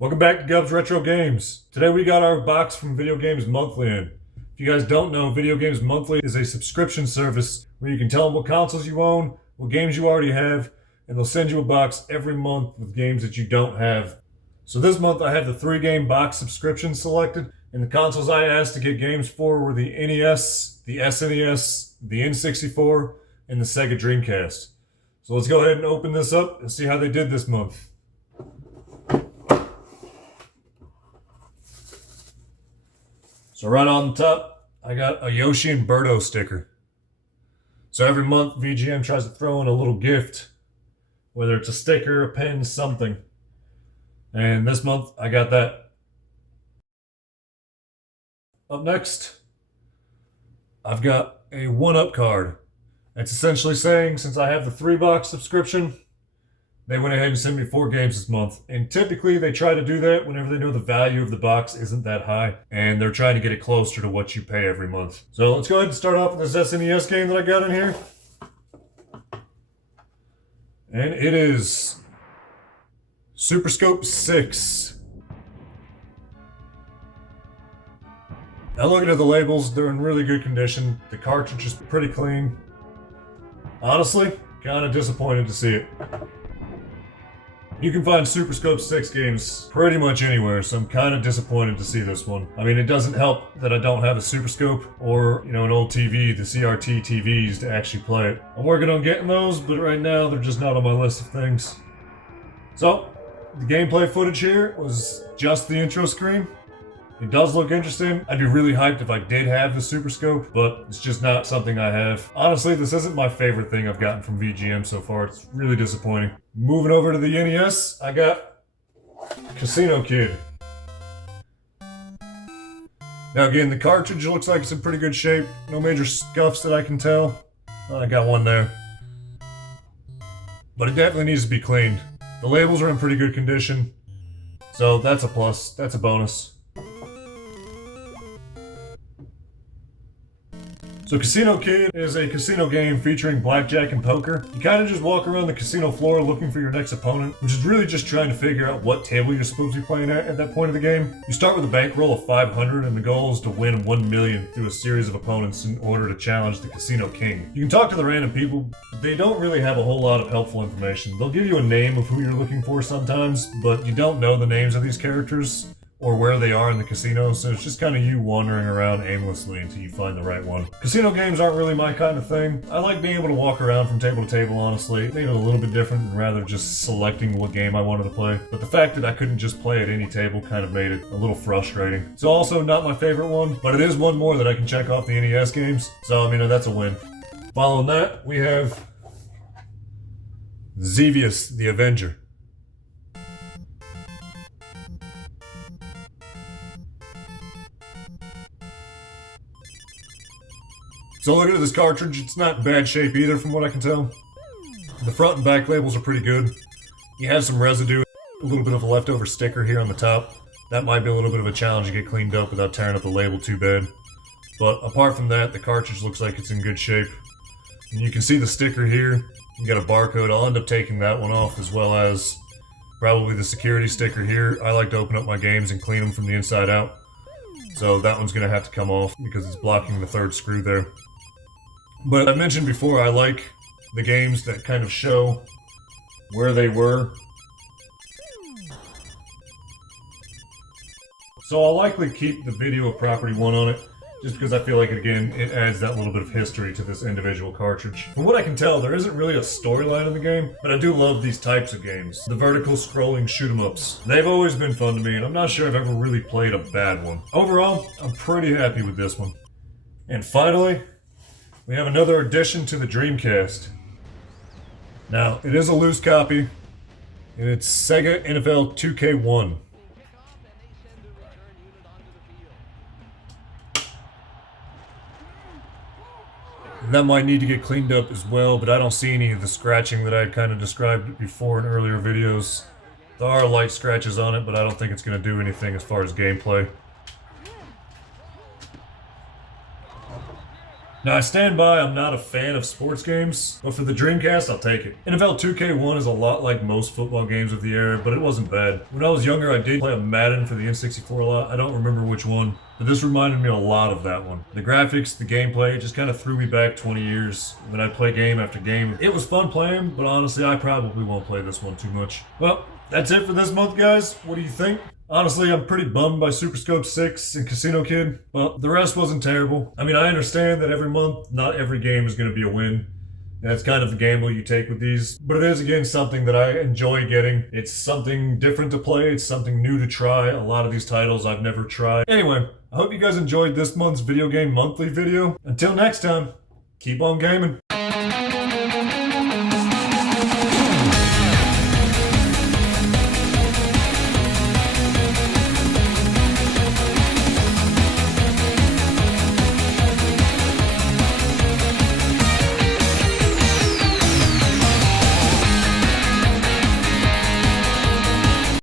Welcome back to Gubsretrogames. Today we got our box from Video Games Monthly in. If you guys don't know, Video Games Monthly is a subscription service where you can tell them what consoles you own, what games you already have, and they'll send you a box every month with games that you don't have. So this month I have the 3-game box subscription selected, and the consoles I asked to get games for were the NES, the SNES, the N64, and the Sega Dreamcast. So let's go ahead and open this up and see how they did this month. So right on the top, I got a Yoshi and Birdo sticker. So every month, VGM tries to throw in a little gift, whether it's a sticker, a pen, something. And this month, I got that. Up next, I've got a 1-up card. It's essentially saying, since I have the 3-box subscription, they went ahead and sent me 4 games this month. And typically they try to do that whenever they know the value of the box isn't that high. And they're trying to get it closer to what you pay every month. So let's go ahead and start off with this SNES game that I got in here. And it is Super Scope 6. Now looking at the labels, they're in really good condition. The cartridge is pretty clean. Honestly, kind of disappointed to see it. You can find Super Scope 6 games pretty much anywhere, so I'm kind of disappointed to see this one. I mean, it doesn't help that I don't have a Super Scope or, an old TV, the CRT TVs, to actually play it. I'm working on getting those, but right now they're just not on my list of things. So, the gameplay footage here was just the intro screen. It does look interesting. I'd be really hyped if I did have the Super Scope, but it's just not something I have. Honestly, this isn't my favorite thing I've gotten from VGM so far. It's really disappointing. Moving over to the NES, I got Casino Kid. Now again, the cartridge looks like it's in pretty good shape. No major scuffs that I can tell. I got one there. But it definitely needs to be cleaned. The labels are in pretty good condition. So that's a plus, that's a bonus. So Casino Kid is a casino game featuring blackjack and poker. You kind of just walk around the casino floor looking for your next opponent, which is really just trying to figure out what table you're supposed to be playing at that point of the game. You start with a bankroll of 500 and the goal is to win 1 million through a series of opponents in order to challenge the Casino King. You can talk to the random people, but they don't really have a whole lot of helpful information. They'll give you a name of who you're looking for sometimes, but you don't know the names of these characters or where they are in the casino, so it's just kind of you wandering around aimlessly until you find the right one. Casino games aren't really my kind of thing. I like being able to walk around from table to table, honestly. It made it a little bit different than rather just selecting what game I wanted to play. But the fact that I couldn't just play at any table kind of made it a little frustrating. It's also not my favorite one, but it is one more that I can check off the NES games, so that's a win. Following that, we have Xevious the Avenger. So looking at this cartridge, it's not in bad shape either from what I can tell. The front and back labels are pretty good. You have some residue, a little bit of a leftover sticker here on the top. That might be a little bit of a challenge to get cleaned up without tearing up the label too bad. But apart from that, the cartridge looks like it's in good shape. And you can see the sticker here. You got a barcode. I'll end up taking that one off, as well as probably the security sticker here. I like to open up my games and clean them from the inside out. So that one's going to have to come off because it's blocking the 3rd screw there. But I mentioned before, I like the games that kind of show where they were. So I'll likely keep the video of Property 1 on it, just because I feel like, again, it adds that little bit of history to this individual cartridge. From what I can tell, there isn't really a storyline in the game, but I do love these types of games. The vertical scrolling shoot-em-ups. They've always been fun to me, and I'm not sure I've ever really played a bad one. Overall, I'm pretty happy with this one. And finally, we have another addition to the Dreamcast. Now, it is a loose copy, and it's Sega NFL 2K1. And that might need to get cleaned up as well, but I don't see any of the scratching that I had kind of described before in earlier videos. There are light scratches on it, but I don't think it's going to do anything as far as gameplay. Now, I stand by, I'm not a fan of sports games, but for the Dreamcast, I'll take it. NFL 2K1 is a lot like most football games of the era, but it wasn't bad. When I was younger, I did play a Madden for the N64 a lot. I don't remember which one, but this reminded me a lot of that one. The graphics, the gameplay, it just kind of threw me back 20 years when I'd play game after game. It was fun playing, but honestly, I probably won't play this one too much. Well, that's it for this month, guys. What do you think? Honestly, I'm pretty bummed by Super Scope 6 and Casino Kid. Well, the rest wasn't terrible. I mean, I understand that every month, not every game is going to be a win. And that's kind of the gamble you take with these. But it is, again, something that I enjoy getting. It's something different to play. It's something new to try. A lot of these titles I've never tried. Anyway, I hope you guys enjoyed this month's Video Game Monthly video. Until next time, keep on gaming.